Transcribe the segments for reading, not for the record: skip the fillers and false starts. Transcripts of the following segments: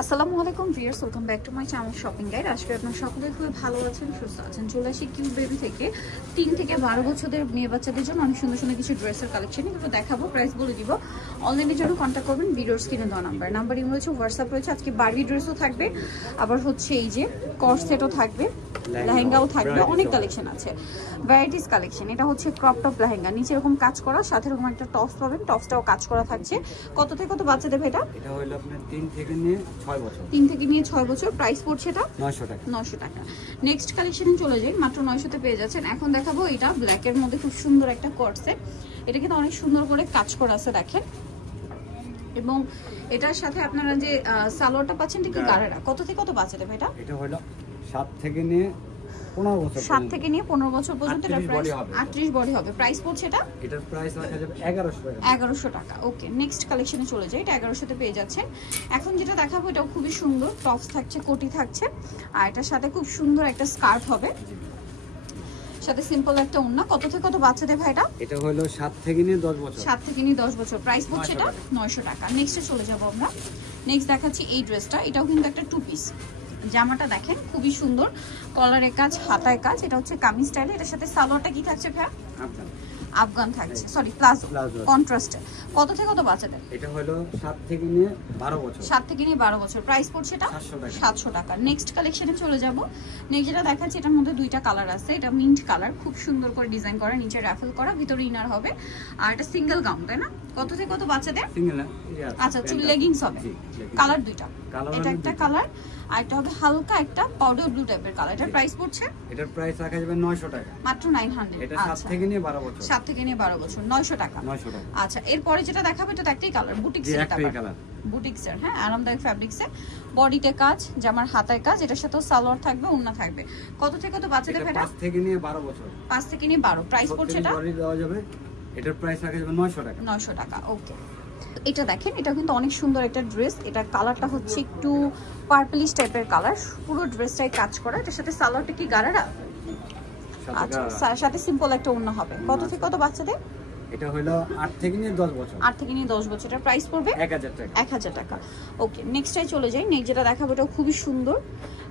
আসসালামু আলাইকুম viewers, welcome back to my channel shopping guide. আজকে আপনারা সকলেই খুবই ভালো আছেন, সুস্থ আছেন। চলে আসি কিউট বেবি থেকে 3 থেকে 12 বছরের মেয়ে বাচ্চাদের জন্য অনেক সুন্দর সুন্দর কিছু ড্রেসের কালেকশন এগুলো দেখাবো, প্রাইস বলে দিব। অনলাইনের জন্য কন্ট্যাক্ট করবেন ভিডিওর স্ক্রিনে দেওয়া নাম্বার ইমো রয়েছে, হোয়াটসঅ্যাপ রয়েছে। আজকে বারবি ড্রেসও থাকবে, আবার হচ্ছে এই যে কর্স সেটও থাকবে, লেহেঙ্গাও থাকবে, অনেক কালেকশন আছে, ভ্যারাইটিস কালেকশন। এটা হচ্ছে ক্রপ টপ লেহেঙ্গা, নিচে এরকম কাজ করা, সাথে এরকম একটা টপস পাবেন, টপসটাও কাজ করা থাকছে। কত থেকে কত বাচ্চা দেবে এটা? এটা হলো আপনার 3 থেকে নিয়ে 6 বছর। 3 থেকে নিয়ে 6 বছর। প্রাইস পড়ছে এটা 900 টাকা। 900 টাকা। নেক্সট কালেকশনে চলে যাই, মাত্র 900 তে পেয়ে যাচ্ছেন। এখন দেখাবো এটা ব্ল্যাকের মধ্যে খুব সুন্দর একটা কর্সে, এটা কিন্তু অনেক সুন্দর করে কাজ করা আছে দেখেন, এবং এটার সাথে আপনারা যে সালোয়ারটা পাচ্ছেন ঠিক গাড়ারা। কত থেকে কত বাচ্চা দেবে এটা? এটা হলো 7 থেকে নিয়ে 15 বছর। 7 থেকে নিয়ে 15 বছর পর্যন্ত এটা প্রাইস 38 বডি হবে। প্রাইস পড়ছে এটা, এটার প্রাইস রাখা যাবে 1100 টাকা। 1100 টাকা। ওকে, নেক্সট কালেকশনে চলে যাই, এটা 1100 তে পেয়ে যাচ্ছেন। এখন যেটা দেখাবো এটাও খুবই সুন্দর, টপস থাকছে, কোটি থাকছে, আর এটার সাথে খুব সুন্দর একটা স্কার্ট হবে, সাথে সিম্পল একটা ওড়না। কত থেকে কত বাচ্চা দেবে এটা? এটা হলো 7 থেকে নিয়ে 10 বছর। 7 থেকে নিয়ে 10 বছর। প্রাইস পড়ছে এটা 900 টাকা। নেক্সটে চলে যাব আমরা। নেক্সট দেখাচ্ছি এই ড্রেসটা, এটাও কিন্তু একটা টু পিস। জামাটা দেখেন খুবই সুন্দর, কলারের কাজ, হাতায় কাজ, এটা হচ্ছে কামিজ স্টাইলে। এটার সাথে সালোয়ারটা কি থাকছে ভাই? আফগান থাকছে, সরি প্লাজো, কন্ট্রাস্টে। কত থেকে কত বাচ্চা দেবে? এটা হলো 7 থেকে নিয়ে 12 বছর। 7 থেকে নিয়ে 12 বছর। প্রাইস পড়ছে এটা 700 টাকা। নেক্সট কালেকশনে চলে যাব। নেক্সট যেটা দেখাচ্ছি এটার মধ্যে দুইটা কালার আছে, এটা মিন্ট কালার, খুব সুন্দর করে ডিজাইন করা, নিচে রাফেল করা, ভিতরে ইনার হবে, আর এটা সিঙ্গেল গাউন, তাই না? কত থেকে কত বাচ্চাদের? সিঙ্গেল। আচ্ছা, চুল লেগিংস হবে, কালার দুইটা, এটা একটা কালার আর এটা হবে হালকা একটা পাউডার ব্লু টাইপের কালার। এটার প্রাইস পড়ছে, এটার প্রাইস রাখা যাবে 900 টাকা, মাত্র 900। এটা 7 থেকে নিয়ে 12 বছর। 7 থেকে নিয়ে 12 বছর, 900 টাকা। 900 টাকা। আচ্ছা, এরপরে যেটা দেখাবো এটা একটাই কালার, বুটিক্সের একটাই কালার, বুটিক্সের, হ্যাঁ, আরামদায়ক ফ্যাব্রিক্সে, বডিতে কাজ, জামার হাতায় কাজ, এটার সাথেও সালোয়ার থাকবে, ওড়না থাকবে। কত থেকে কত বাচ্চাদের এটা? 5 থেকে নিয়ে 12 বছর। 5 থেকে নিয়ে 12। প্রাইস পড়ছে এটা, বডি দেওয়া যাবে, এটার প্রাইস রাখা যাবে 900 টাকা। 900 টাকা। ওকে, এটা দেখেন, এটা কিন্তু অনেক সুন্দর একটা ড্রেস। এটা কালারটা হচ্ছে একটু পার্পলিশ টাইপের কালার, পুরো ড্রেসটাই কাজ করা। এটার সাথে সালোয়ারটা কি গারারা? আচ্ছা, সাথে সিম্পল একটা ওড়না হবে। কত থেকে কত বাচ্চাদের? এটা হলো 8 থেকে নিয়ে 10 বছর। 8 থেকে নিয়ে 10 বছর। এর প্রাইস পড়বে 1000 টাকা। 1000 টাকা। ওকে, নেক্সটে চলে যাই। নেক্সট যেটা দেখাবো এটা খুবই সুন্দর,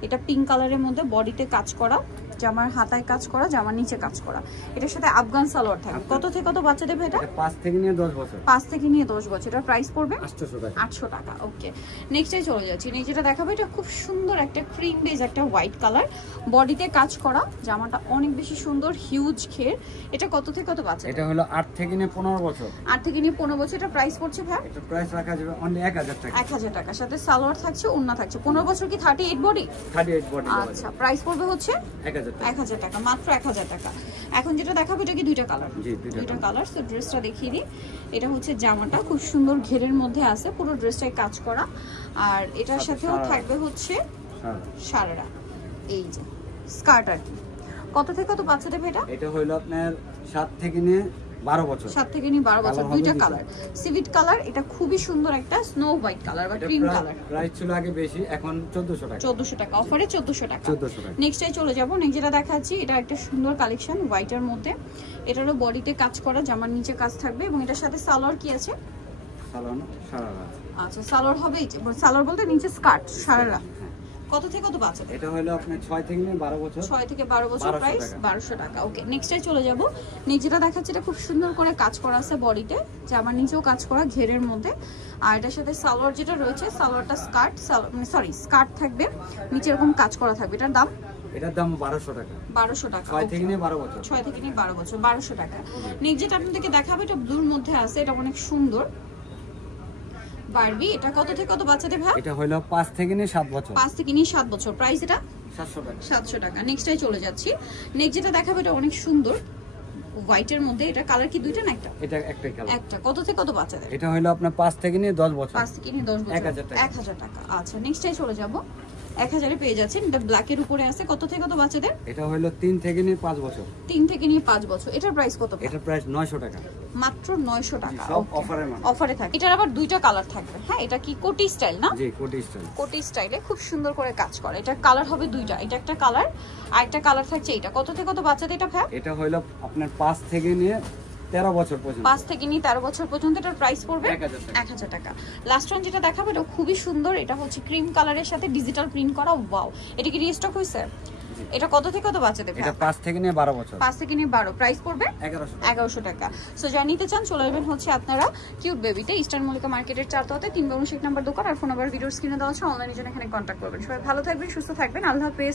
এটা পিঙ্ক কালারের মধ্যে, বডিতে কাজ করা, জামার হাতায় কাজ করা, জামার নিচে কাজ করা, এটার সাথে আফগান সালোয়ার থাকবে। কত থেকে কত বাচ্চা দেবে এটা? 5 থেকে নিয়ে 10 বছর। 5 থেকে নিয়ে 10 বছর। এটার প্রাইস পড়বে 800 টাকা। 800 টাকা। ওকে, নেক্সটে চলে যাচ্ছি। নেক্সট যেটা দেখাবো এটা খুব সুন্দর একটা ক্রিম বেজ, একটা হোয়াইট কালার, বডিতে কাজ করা, জামাটা অনেক বেশি সুন্দর, হিউজ ঘের। এটা কত থেকে কত বাচ্চা? এটা হলো 8 থেকে নিয়ে 15 বছর। 8 থেকে নিয়ে 15 বছর। এটা প্রাইস পড়ছে ভাই, এটা প্রাইস রাখা যাবে অনলি 1000 টাকা। 1000 টাকা, সাথে সালোয়ার থাকছে, ওড়না থাকছে। 15 বছর কি 38 বডি? 38 বডি। আচ্ছা, প্রাইস পড়বে হচ্ছে 1000 টাকা। 1000 টাকা, মাত্র 1000 টাকা। এখন যেটা দেখাবো এটা কি দুইটা কালার? জি, দুইটা কালার। সো ড্রেসটা দেখিয়ে দিই। এটা হচ্ছে জামাটা খুব সুন্দর ঘেরের মধ্যে আছে, পুরো ড্রেসটাই কাজ করা, আর এটার সাথেও থাকবে হচ্ছে সারারা, এই যে স্কার্ট আর কি। কত থেকে কত বাচ্চা দেবে এটা? এটা হলো আপনার 7 থেকে নিয়ে 12 বছর। 7 থেকে নিয়ে 12 বছর। দুইটা কালার, সিভিট কালার, এটা খুবই সুন্দর একটা স্নো হোয়াইট কালার বা ক্রিম কালার। প্রাইস ছিল আগে বেশি, এখন 1400 টাকা। 1400 টাকা, অফারে 1400 টাকা। 1400 টাকা। নেক্সটে চলে যাব। নেক্সট যেটা দেখাচ্ছি এটা একটা সুন্দর কালেকশন হোয়াইটের মধ্যে, এটারও বডিতে কাজ করা, জামার নিচে কাজ থাকবে, এবং এটার সাথে সালোয়ার কি আছে? সালোয়ার সারারা। আচ্ছা, সালোয়ার হবে, এই যে সালোয়ার বলতে নিচে স্কার্ট, সারারা। কত থেকে কত বাচ্চা? এটা হলো আপনার 6 থেকে নিয়ে 12 বছর। 6 থেকে 12 বছর। প্রাইস 1200 টাকা। ওকে, নেক্সটে চলে যাব। নেক্সট যেটা দেখাচ্ছি এটা খুব সুন্দর করে কাজ করা আছে বডিতে, জামার নিচেও কাজ করা ঘেরের মধ্যে, আর এটার সাথে সালোয়ার যেটা রয়েছে, সালোয়ারটা স্কার্ট থাকবে, নিচে এরকম কাজ করা থাকবে। এটার দাম? এটার দাম 1200 টাকা। 1200 টাকা। 6 থেকে নিয়ে 12 বছর। 6 থেকে নিয়ে 12 বছর, 1200 টাকা। নেক্সট যেটা আপনাদেরকে দেখাবো এটা ব্লুর মধ্যে আছে, এটা অনেক সুন্দর বারবি। এটা কত থেকে কত বাচ্চাদের ভাই? এটা হলো 5 থেকে নিয়ে 7 বছর। 5 থেকে নিয়ে 7 বছর। প্রাইস এটা 700 টাকা। 700 টাকা। নেক্সটটাই চলে যাচ্ছি। নেক্সট যেটা দেখাবো এটা অনেক সুন্দর হোয়াইটের মধ্যে, এটা কালার কি দুইটা না একটা? এটা একটাই কালার। একটা। কত থেকে কত বাচ্চাদের? এটা হলো আপনার 5 থেকে নিয়ে 10 বছর। 5 থেকে নিয়ে 10 বছর। 1000 টাকা। আচ্ছা, নেক্সটটাই চলে যাব। 1000 এ পেয়ে যাচ্ছেন, এটা ব্ল্যাকের উপরে আছে। কত থেকে কত বাচ্চাদের? এটা হলো 3 থেকে নিয়ে 5 বছর। 3 থেকে নিয়ে 5 বছর। এটার প্রাইস কত? এটার প্রাইস 900 টাকা, মাত্র 900 টাকা। সব অফারে মানে অফারে থাকে। এটার আবার দুইটা কালার থাকবে। হ্যাঁ, এটা কি কোটি স্টাইল না? জি, কোটি স্টাইল। কোটি স্টাইলে খুব সুন্দর করে কাজ করে। এটার কালার হবে দুইটা, এটা একটা কালার আর একটা কালার থাকছে এটা। কত থেকে কত বাচ্চাদের এটা ভাই? এটা হলো আপনার 5 থেকে নিয়ে 13 বছর পর্যন্ত। 5 থেকে নিয়ে 13 বছর পর্যন্ত এটার প্রাইস পড়বে 1000 টাকা। লাস্ট ওয়ান যেটা দেখাবো এটা খুবই সুন্দর, এটা হচ্ছে ক্রিম কালারের সাথে ডিজিটাল প্রিন্ট করা। ওয়াও, এটা কি রিস্টক হইছে? এটা কত থেকে কত বাচ্চাদের? এটা 5 থেকে নিয়ে 12 বছর। 5 থেকে নিয়ে 12, প্রাইস পড়বে 1100 টাকা। সো যারা নিতে চান চলে আসবেন হচ্ছে আপনারা কিউট বেবিতে, ইস্টার্ন মল্লিকা মার্কেটের 4 তলাতে 3 নম্বর দোকান, আর ফোন নাম্বার ভিডিওর স্ক্রিনে দেওয়া আছে, অনলাইনে জন্য এখানে কন্ট্যাক্ট করবেন। সবাই ভালো থাকবেন, সুস্থ থাকবেন, আল্লাহ হাফেজ।